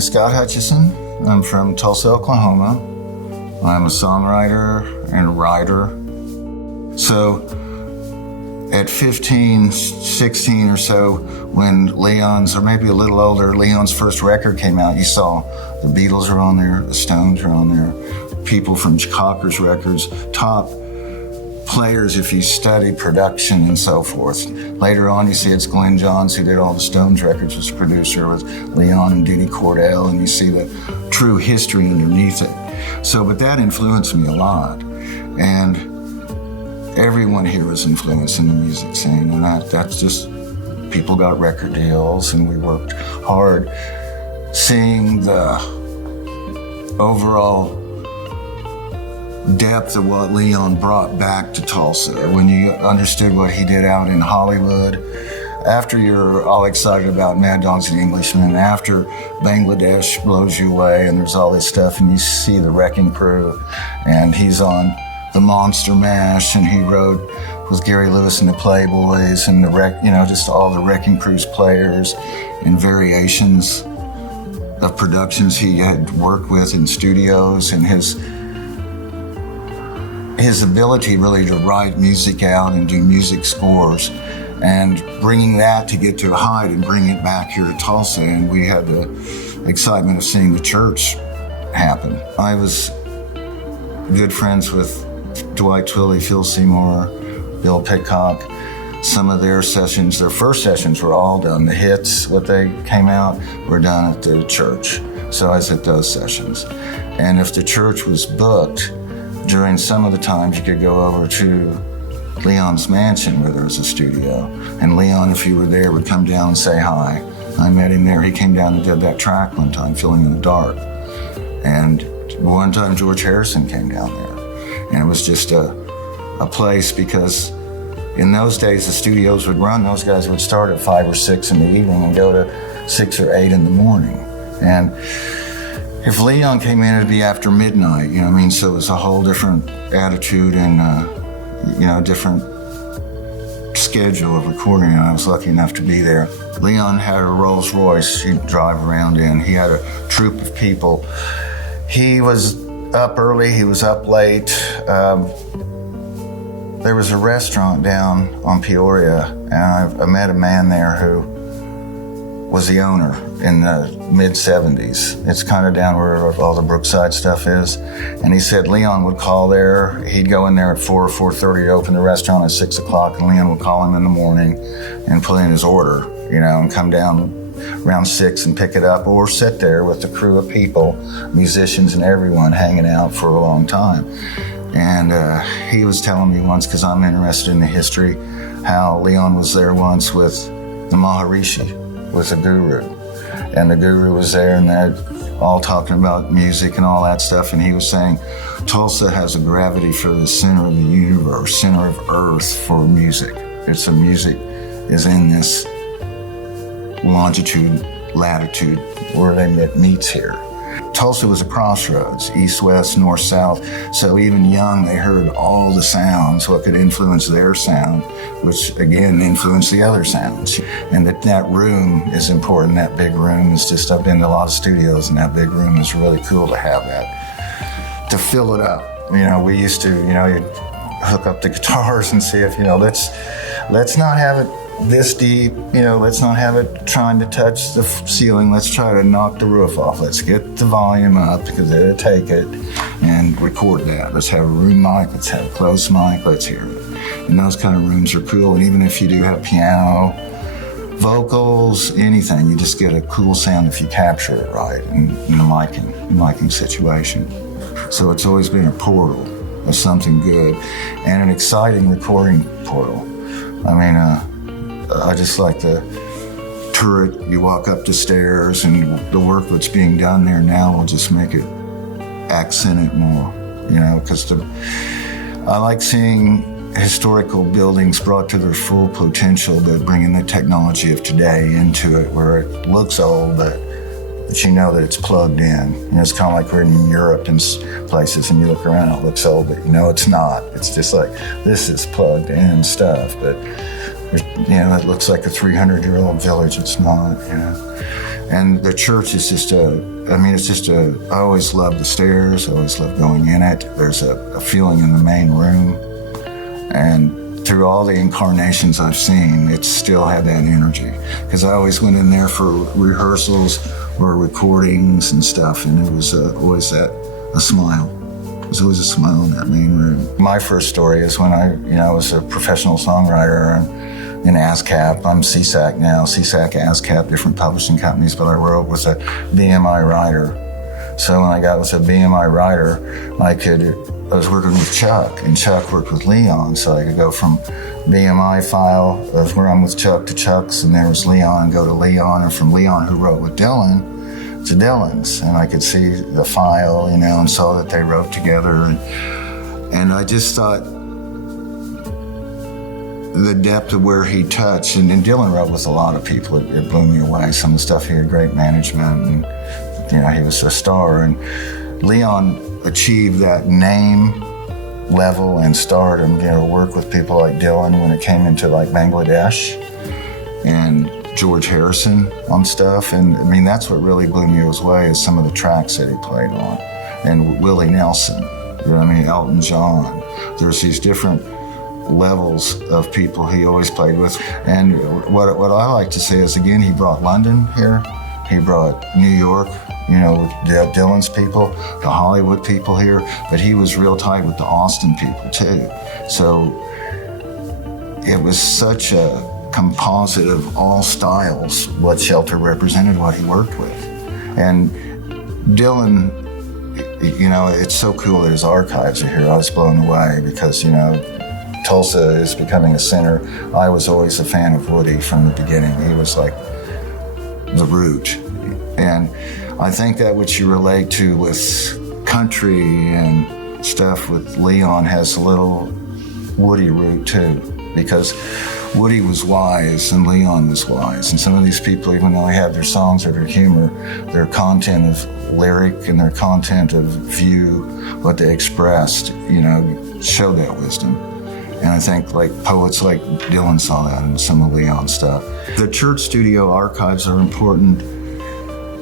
is Scott Hutchison. I'm from Tulsa, Oklahoma. I'm a songwriter and writer. So at 15, 16 or so, when Leon's, or maybe a little older, Leon's first record came out, you saw the Beatles are on there, the Stones are on there, people from Cocker's Records, top players if you study production and so forth. Later on, you see it's Glen Johns who did all the Stones records, was producer with Leon and Denny Cordell, and you see the true history underneath it. So, but that influenced me a lot. And everyone here was influenced in the music scene, and that's just, people got record deals, and we worked hard. Seeing the overall depth of what Leon brought back to Tulsa, when you understood what he did out in Hollywood, after you're all excited about Mad Dogs and Englishmen, after Bangladesh blows you away and there's all this stuff, and you see the Wrecking Crew, and he's on the Monster Mash, and he wrote with Gary Lewis and the Playboys, and just all the Wrecking Crew's players and variations of productions he had worked with in studios, and his ability really to write music out and do music scores, and bringing that to get to a height and bring it back here to Tulsa. And we had the excitement of seeing the church happen. I was good friends with Dwight Twilley, Phil Seymour, Bill Pitcock. Some of their sessions, their first sessions were all done. The hits, what they came out, were done at the church. So I was at those sessions. And if the church was booked, during some of the times you could go over to Leon's mansion where there was a studio. And Leon, if you were there, would come down and say hi. I met him there. He came down and did that track one time, Feeling in the Dark. And one time George Harrison came down there. And it was just a place, because in those days the studios would run, those guys would start at 5 or 6 in the evening and go to 6 or 8 in the morning. And if Leon came in, it'd be after midnight, you know what I mean? So it was a whole different attitude and, different schedule of recording, and I was lucky enough to be there. Leon had a Rolls Royce he'd drive around in. He had a troupe of people. He was up early, he was up late. There was a restaurant down on Peoria, and I met a man there who was the owner in the mid-70s. It's kind of down where all the Brookside stuff is. And he said Leon would call there. He'd go in there at 4 or 4:30 to open the restaurant at 6 o'clock, and Leon would call him in the morning and put in his order, and come down around 6 and pick it up, or sit there with a crew of people, musicians and everyone, hanging out for a long time. And he was telling me once, because I'm interested in the history, how Leon was there once with the Maharishi, with the guru. And the guru was there, and they're all talking about music and all that stuff. And he was saying, Tulsa has a gravity for the center of the universe, center of earth for music. It's a music is in this longitude, latitude, where they meets here. Tulsa was a crossroads, east, west, north, south. So even young, they heard all the sounds, what could influence their sound, which again influenced the other sounds. And that room is important. That big room is just, I've been to a lot of studios, and that big room is really cool to have that, to fill it up. We used to, you'd hook up the guitars and see if, let's not have it this deep, let's not have it trying to touch the ceiling. Let's try to knock the roof off. Let's get the volume up, because it'll take it, and record that. Let's have a room mic. Let's have a closed mic. Let's hear it. And those kind of rooms are cool. And even if you do have piano, vocals, anything, you just get a cool sound if you capture it right in the miking situation. So it's always been a portal of something good, and an exciting recording portal. I just like the turret. You walk up the stairs, and the work that's being done there now will just make it accent it more, because I like seeing historical buildings brought to their full potential, but bringing the technology of today into it, where it looks old, but you know that it's plugged in. It's kind of like we're in Europe and places, and you look around, it looks old, but it's not. It's just like, this is plugged in stuff. But It looks like a 300-year-old village. It's not, And the church is I always love the stairs, I always love going in it. There's a feeling in the main room. And through all the incarnations I've seen, it still had that energy. Because I always went in there for rehearsals or recordings and stuff, and it was always a smile. There's always a smile in that main room. My first story is when I was a professional songwriter in ASCAP. I'm CSAC now, CSAC, ASCAP, different publishing companies, but I wrote with a BMI writer. So when I got with a BMI writer, I was working with Chuck, and Chuck worked with Leon, so I could go from BMI file of where I'm with Chuck to Chuck's, and there was Leon, go to Leon, and from Leon, who wrote with Dylan, to Dylan's, and I could see the file, and saw that they wrote together, and I just thought the depth of where he touched, and Dylan wrote with a lot of people. It blew me away. Some of the stuff, he had great management, and he was a star, and Leon achieved that name level and stardom, work with people like Dylan when it came into like Bangladesh, and George Harrison on stuff, and that's what really blew me away is some of the tracks that he played on, and Willie Nelson, Elton John. There's these different levels of people he always played with, and what I like to say is, again, he brought London here, he brought New York, with Dylan's people, the Hollywood people here, but he was real tight with the Austin people too. So it was such a composite of all styles, what Shelter represented, what he worked with. And Dylan, it's so cool that his archives are here. I was blown away because, Tulsa is becoming a center. I was always a fan of Woody from the beginning. He was like the root. And I think that what you relate to with country and stuff with Leon has a little Woody root too, because Woody was wise and Leon was wise. And some of these people, even though they have their songs or their humor, their content of lyric and their content of view, what they expressed, showed that wisdom. And I think like poets like Dylan saw that in some of Leon's stuff. The church studio archives are important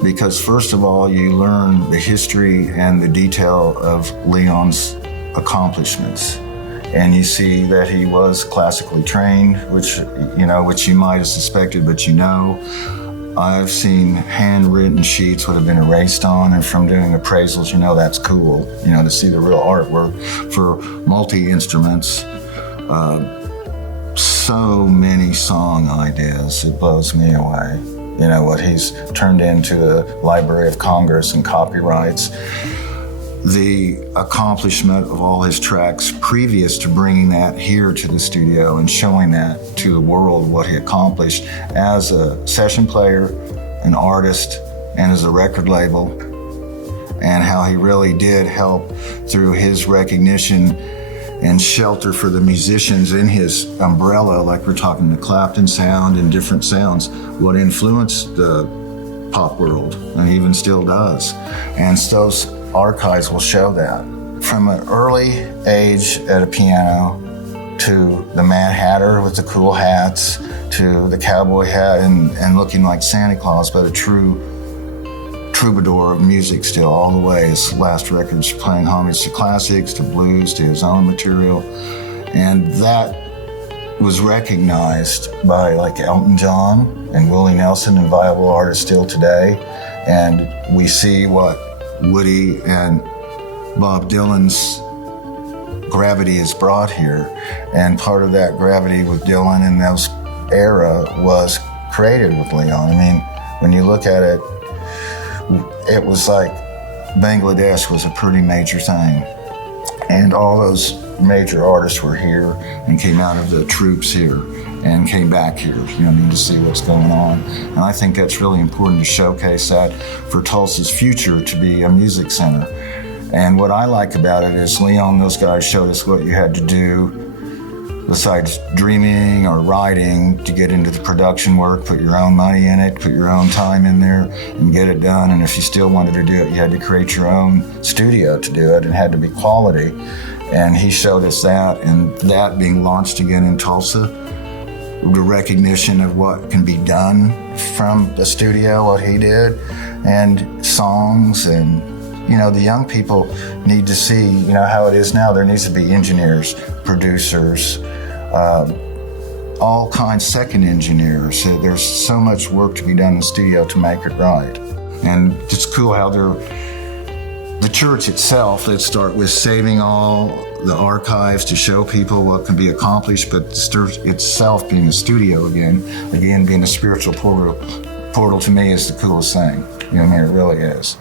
because first of all, you learn the history and the detail of Leon's accomplishments. And you see that he was classically trained, which you might have suspected, but I've seen handwritten sheets would have been erased on, and from doing appraisals, that's cool, to see the real artwork for multi-instruments. So many song ideas, it blows me away. What he's turned into the Library of Congress and copyrights. The accomplishment of all his tracks previous to bringing that here to the studio and showing that to the world, what he accomplished as a session player, an artist, and as a record label, and how he really did help through his recognition and shelter for the musicians in his umbrella, like we're talking the Clapton sound and different sounds, what influenced the pop world, and even still does. And those archives will show that. From an early age at a piano to the Mad Hatter with the cool hats, to the cowboy hat and looking like Santa Claus, but a true troubadour of music still all the way. His last records playing homage to classics, to blues, to his own material. And that was recognized by like Elton John and Willie Nelson and viable artists still today. And we see what Woody and Bob Dylan's gravity has brought here. And part of that gravity with Dylan in those era was created with Leon. When you look at it, it was like Bangladesh was a pretty major thing. And all those major artists were here and came out of the troops here and came back here, to see what's going on. And I think that's really important to showcase that for Tulsa's future to be a music center. And what I like about it is Leon, those guys showed us what you had to do besides dreaming or writing to get into the production work, put your own money in it, put your own time in there and get it done. And if you still wanted to do it, you had to create your own studio to do it and had to be quality. And he showed us that, and that being launched again in Tulsa the recognition of what can be done from the studio, what he did, and songs. And the young people need to see how it is now. There needs to be engineers, producers, all kinds, second engineers. There's so much work to be done in the studio to make it right. And it's cool how the church itself, let's start with saving all the archives to show people what can be accomplished, but the church itself being a studio again being a spiritual portal to me is the coolest thing. It really is.